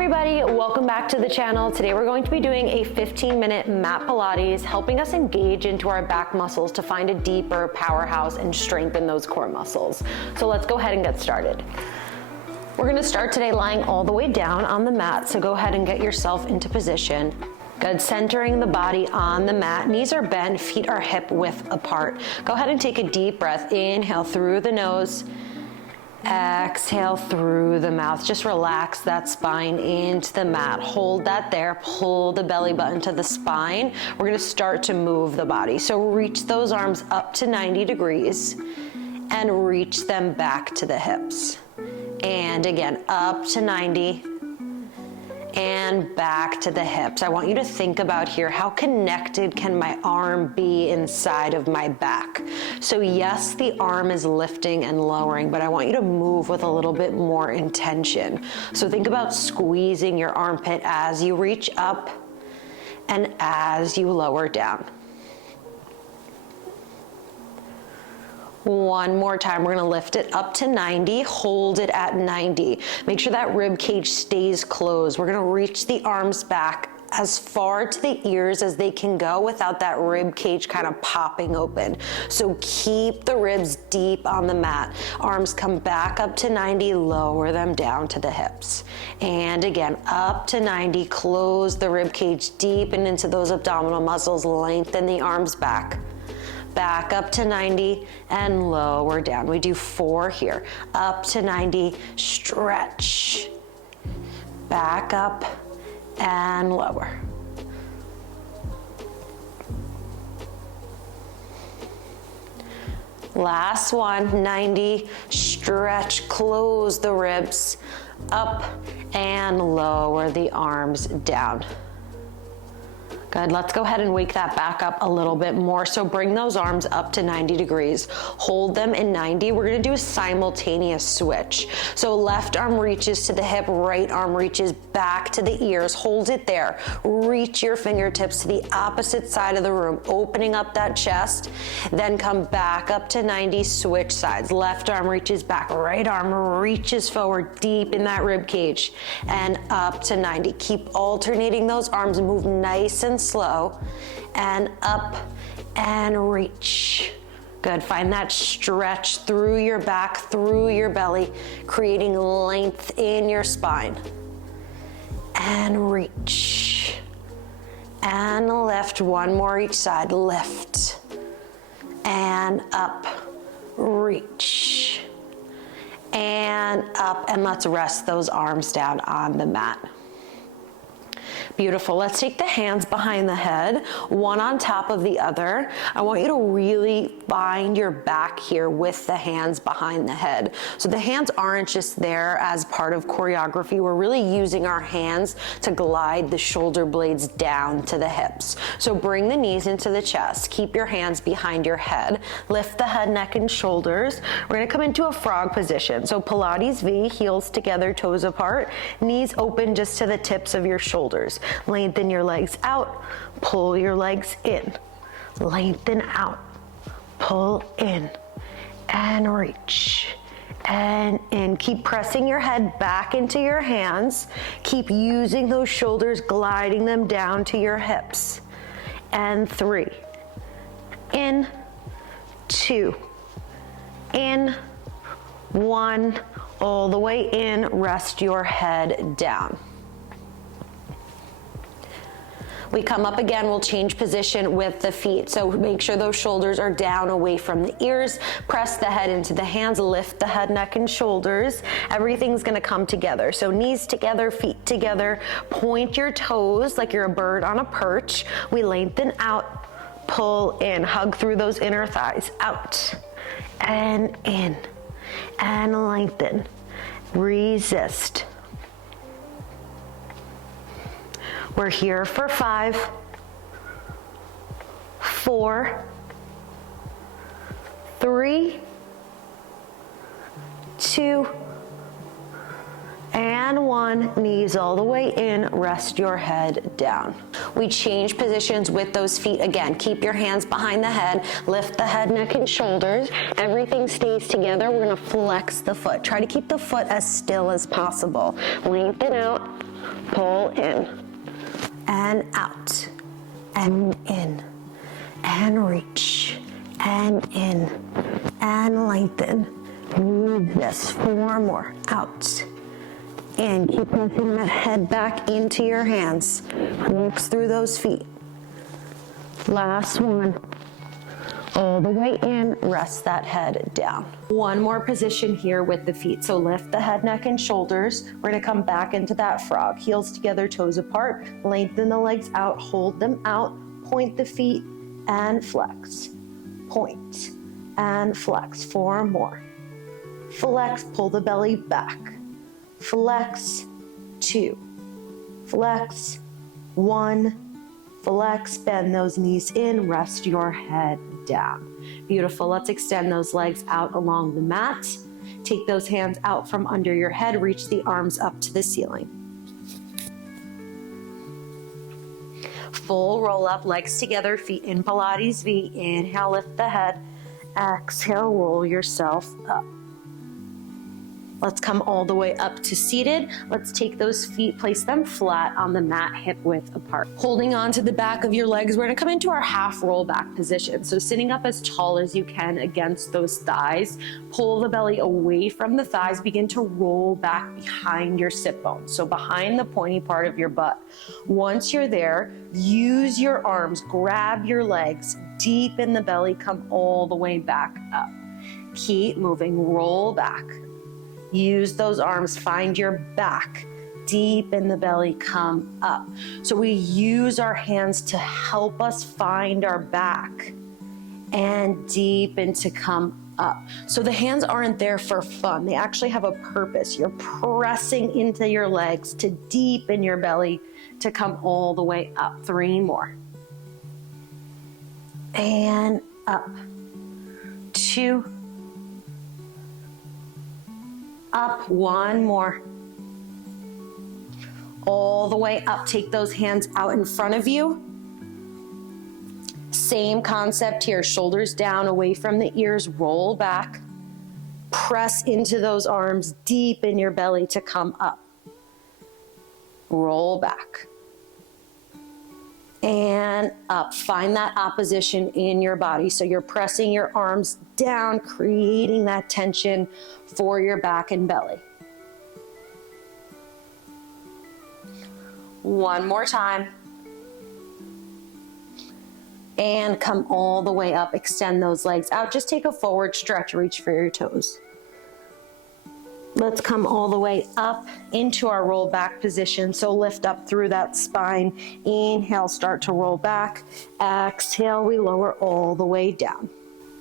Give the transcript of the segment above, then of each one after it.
everybody, welcome back to the channel. Today we're going to be doing a 15-minute mat Pilates, helping us engage into our back muscles to find a deeper powerhouse and strengthen those core muscles. So let's go ahead and get started. We're gonna start today lying all the way down on the mat, so go ahead and get yourself into position. Good, centering the body on the mat. Knees are bent, feet are hip width apart. Go ahead and take a deep breath. Inhale through the nose. Exhale through the mouth. Just relax that spine into the mat. Hold that there. Pull the belly button to the spine. We're gonna start to move the body. So reach those arms up to 90 degrees and reach them back to the hips. And again, up to 90 and back to the hips. I want you to think about here, how connected can my arm be inside of my back? So yes, the arm is lifting and lowering, but I want you to move with a little bit more intention. So think about squeezing your armpit as you reach up and as you lower down. One more time, we're gonna lift it up to 90, hold it at 90. Make sure that rib cage stays closed. We're gonna reach the arms back as far to the ears as they can go without that rib cage kind of popping open. So keep the ribs deep on the mat. Arms come back up to 90, lower them down to the hips. And again, up to 90, close the rib cage deep and into those abdominal muscles, lengthen the arms back. Back up to 90 and lower down. We do 4 here. Up to 90, stretch. Back up and lower. Last one, 90, stretch, close the ribs, up and lower the arms down. Good, let's go ahead and wake that back up a little bit more. So bring those arms up to 90 degrees. Hold them in 90. We're gonna do a simultaneous switch. So left arm reaches to the hip, right arm reaches back to the ears. Hold it there. Reach your fingertips to the opposite side of the room, opening up that chest. Then come back up to 90, switch sides. Left arm reaches back, right arm reaches forward deep in that rib cage and up to 90. Keep alternating those arms, move nice and slow, and up and reach. Good, find that stretch through your back, through your belly, creating length in your spine. And reach. And lift, one more each side, lift. And up, reach. And up, and let's rest those arms down on the mat. Beautiful. Let's take the hands behind the head, one on top of the other. I want you to really find your back here with the hands behind the head. So the hands aren't just there as part of choreography. We're really using our hands to glide the shoulder blades down to the hips. So bring the knees into the chest. Keep your hands behind your head. Lift the head, neck, and shoulders. We're gonna come into a frog position. So Pilates V, heels together, toes apart, knees open just to the tips of your shoulders. Lengthen your legs out, pull your legs in. Lengthen out, pull in, and reach, and in. Keep pressing your head back into your hands. Keep using those shoulders, gliding them down to your hips. And 3, in, 2, in, 1, all the way in, rest your head down. We come up again, we'll change position with the feet. So make sure those shoulders are down away from the ears. Press the head into the hands, lift the head, neck, and shoulders. Everything's gonna come together. So knees together, feet together. Point your toes like you're a bird on a perch. We lengthen out, pull in, hug through those inner thighs. Out and in, and lengthen. Resist. We're here for 5, 4, 3, 2, and and one, knees all the way in, rest your head down. We change positions with those feet again. Keep your hands behind the head, lift the head, neck, and shoulders. Everything stays together. We're gonna flex the foot. Try to keep the foot as still as possible. Lengthen out, pull in, and out, and in, and reach, and in, and lengthen. Move this, 4 more, out, in. Keep pressing that head back into your hands. Flex through those feet. Last one. All the way in, rest that head down. One more position here with the feet. So lift the head, neck, and shoulders. We're gonna come back into that frog. Heels together, toes apart. Lengthen the legs out, hold them out. Point the feet and flex. Point and flex. 4 more. Flex, pull the belly back. Flex, 2. Flex, 1. Flex, bend those knees in, rest your head down. Beautiful. Let's extend those legs out along the mat. Take those hands out from under your head, reach the arms up to the ceiling. Full roll up, legs together, feet in Pilates V. Inhale, lift the head. Exhale, roll yourself up. Let's come all the way up to seated. Let's take those feet, place them flat on the mat, hip width apart. Holding on to the back of your legs, we're gonna come into our half roll back position. So sitting up as tall as you can against those thighs, pull the belly away from the thighs, begin to roll back behind your sit bones. So behind the pointy part of your butt. Once you're there, use your arms, grab your legs, deep in the belly, come all the way back up. Keep moving, roll back. Use those arms, find your back, deep in the belly, come up. So we use our hands to help us find our back and deepen to come up. So the hands aren't there for fun. They actually have a purpose. You're pressing into your legs to deepen your belly to come all the way up. 3 more. And up. 2. Up, 1 more. All the way up. Take those hands out in front of you. Same concept here. Shoulders down, away from the ears. Roll back. Press into those arms deep in your belly to come up. Roll back. And up. Find that opposition in your body. So you're pressing your arms down, creating that tension for your back and belly. 1 more time. And come all the way up. Extend those legs out. Just take a forward stretch. Reach for your toes. Let's come all the way up into our roll back position. So lift up through that spine. Inhale, start to roll back. Exhale, we lower all the way down.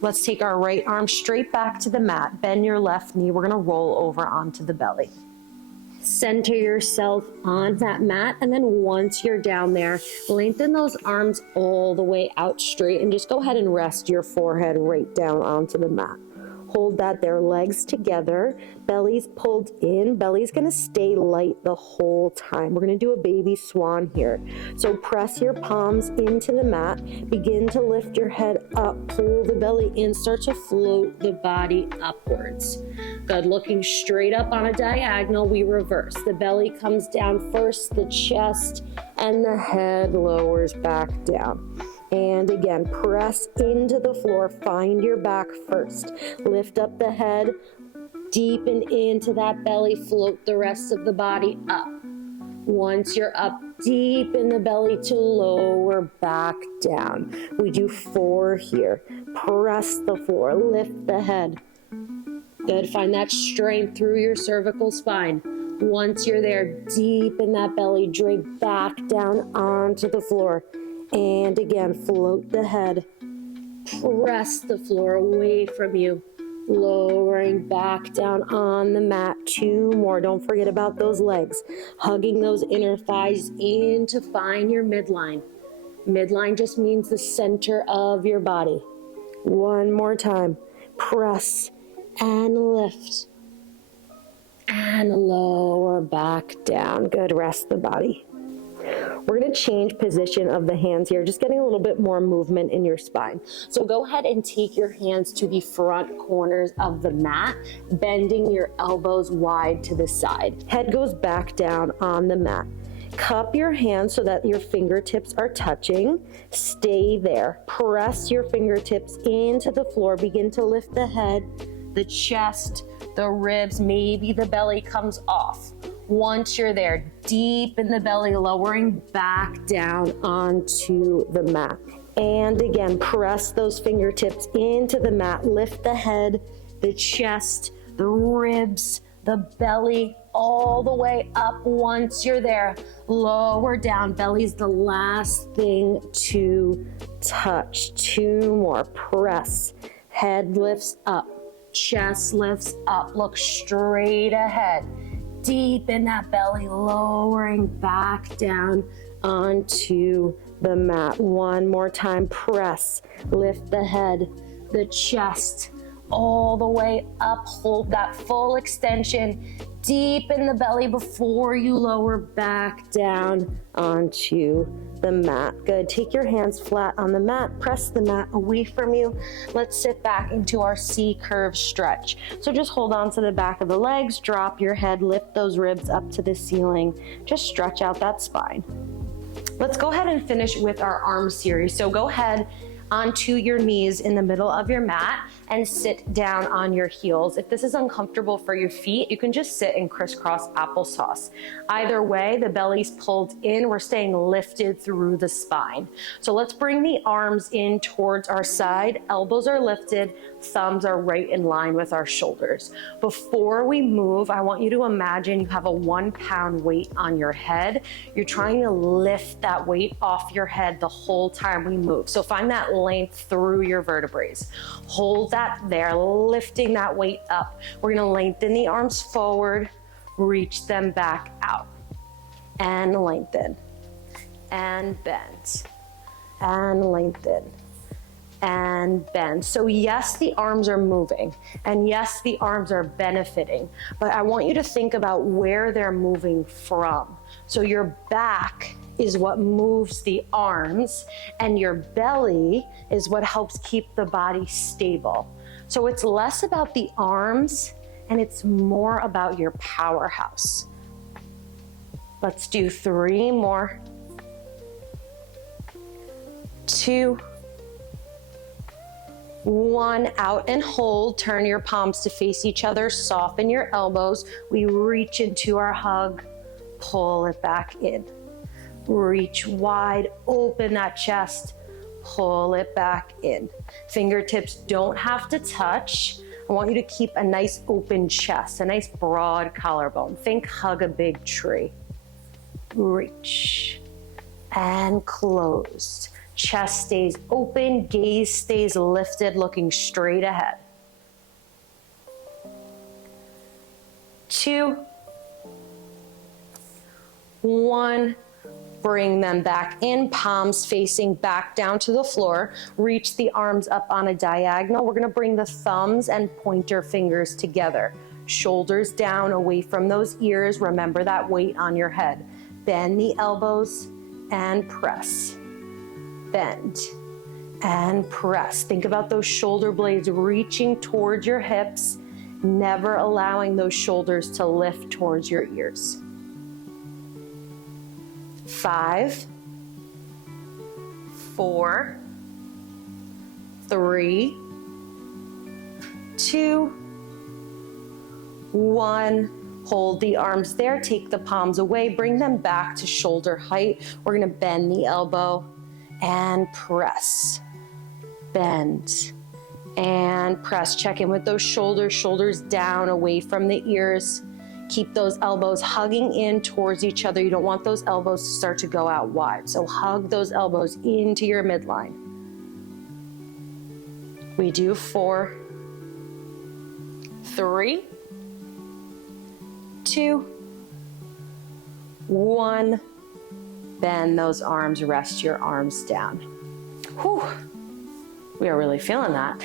Let's take our right arm straight back to the mat. Bend your left knee. We're gonna roll over onto the belly. Center yourself on that mat, and then once you're down there, lengthen those arms all the way out straight and just go ahead and rest your forehead right down onto the mat. Hold that there, legs together, belly's pulled in. Belly's gonna stay light the whole time. We're gonna do a baby swan here. So press your palms into the mat, begin to lift your head up, pull the belly in, start to float the body upwards. Good, looking straight up on a diagonal, we reverse. The belly comes down first, the chest, and the head lowers back down. And again, press into the floor, find your back first. Lift up the head, deepen into that belly, float the rest of the body up. Once you're up, deepen the belly to lower back down. We do 4 here. Press the floor, lift the head. Good, find that strength through your cervical spine. Once you're there, deepen that belly, drape back down onto the floor. And again, float the head, press the floor away from you, lowering back down on the mat. 2 more, don't forget about those legs, hugging those inner thighs in to find your midline. Midline just means the center of your body. 1 more time, press and lift. and lower back down. Good, rest the body. We're gonna change position of the hands here, just getting a little bit more movement in your spine. So go ahead and take your hands to the front corners of the mat, bending your elbows wide to the side. Head goes back down on the mat. Cup your hands so that your fingertips are touching. Stay there. Press your fingertips into the floor. Begin to lift the head, the chest, the ribs, maybe the belly comes off. Once you're there, deep in the belly, lowering back down onto the mat. And again, press those fingertips into the mat. Lift the head, the chest, the ribs, the belly, all the way up. Once you're there, lower down. Belly's the last thing to touch. 2 more. Press. Head lifts up. Chest lifts up. Look straight ahead. Deep in that belly, lowering back down onto the mat. 1 more time, press, lift the head, the chest, all the way up. Hold that full extension deep in the belly before you lower back down onto the mat. Good, take your hands flat on the mat, press the mat away from you. Let's sit back into our C curve stretch. So just hold on to the back of the legs, drop your head, lift those ribs up to the ceiling. Just stretch out that spine. Let's go ahead and finish with our arm series. So go ahead onto your knees in the middle of your mat and sit down on your heels. If this is uncomfortable for your feet, you can just sit in crisscross applesauce. Either way, the belly's pulled in, we're staying lifted through the spine. So let's bring the arms in towards our side, elbows are lifted, thumbs are right in line with our shoulders. Before we move, I want you to imagine you have a 1 pound weight on your head. You're trying to lift that weight off your head the whole time we move. So find that length through your vertebrae. Hold that there, lifting that weight up. We're gonna lengthen the arms forward, reach them back out, and lengthen, and bend, and lengthen, and bend. So yes, the arms are moving, and yes, the arms are benefiting, but I want you to think about where they're moving from. So your back is what moves the arms, and your belly is what helps keep the body stable. So it's less about the arms and it's more about your powerhouse. Let's do 3 more. 2, 1, out and hold. Turn your palms to face each other, soften your elbows. We reach into our hug, pull it back in. Reach wide, open that chest, pull it back in. Fingertips don't have to touch. I want you to keep a nice open chest, a nice broad collarbone. Think hug a big tree. Reach and close. Chest stays open, gaze stays lifted, looking straight ahead. 2, 1. Bring them back in, palms facing back down to the floor. Reach the arms up on a diagonal. We're gonna bring the thumbs and pointer fingers together. Shoulders down, away from those ears. Remember that weight on your head. Bend the elbows and press. Bend and press. Think about those shoulder blades reaching towards your hips, never allowing those shoulders to lift towards your ears. 5, 4, 3, 2, 1. Hold the arms there, take the palms away, bring them back to shoulder height. We're gonna bend the elbow and press. Bend and press. Check in with those shoulders, shoulders down, away from the ears. Keep those elbows hugging in towards each other. You don't want those elbows to start to go out wide. So hug those elbows into your midline. We do 4, 3, 2, 1. Bend those arms, rest your arms down. Whew, we are really feeling that.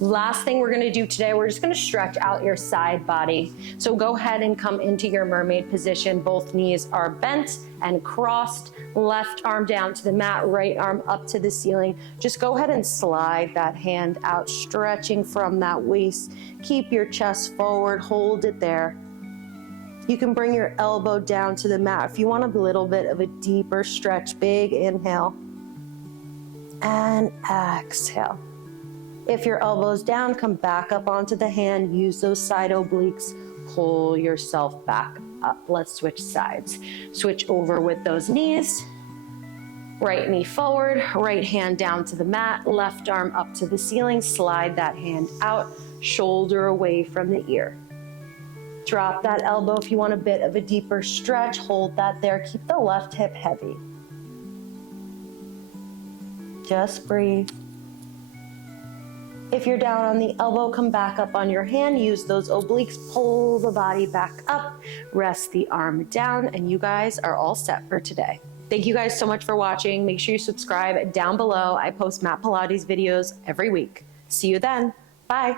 Last thing we're gonna do today, we're just gonna stretch out your side body. So go ahead and come into your mermaid position. Both knees are bent and crossed. Left arm down to the mat, right arm up to the ceiling. Just go ahead and slide that hand out, stretching from that waist. Keep your chest forward, hold it there. You can bring your elbow down to the mat if you want a little bit of a deeper stretch. Big inhale and exhale. If your elbow's down, come back up onto the hand. Use those side obliques. Pull yourself back up. Let's switch sides. Switch over with those knees. Right knee forward, right hand down to the mat, left arm up to the ceiling. Slide that hand out, shoulder away from the ear. Drop that elbow if you want a bit of a deeper stretch. Hold that there. Keep the left hip heavy. Just breathe. If you're down on the elbow, come back up on your hand. Use those obliques. Pull the body back up. Rest the arm down. And you guys are all set for today. Thank you guys so much for watching. Make sure you subscribe down below. I post mat Pilates videos every week. See you then. Bye.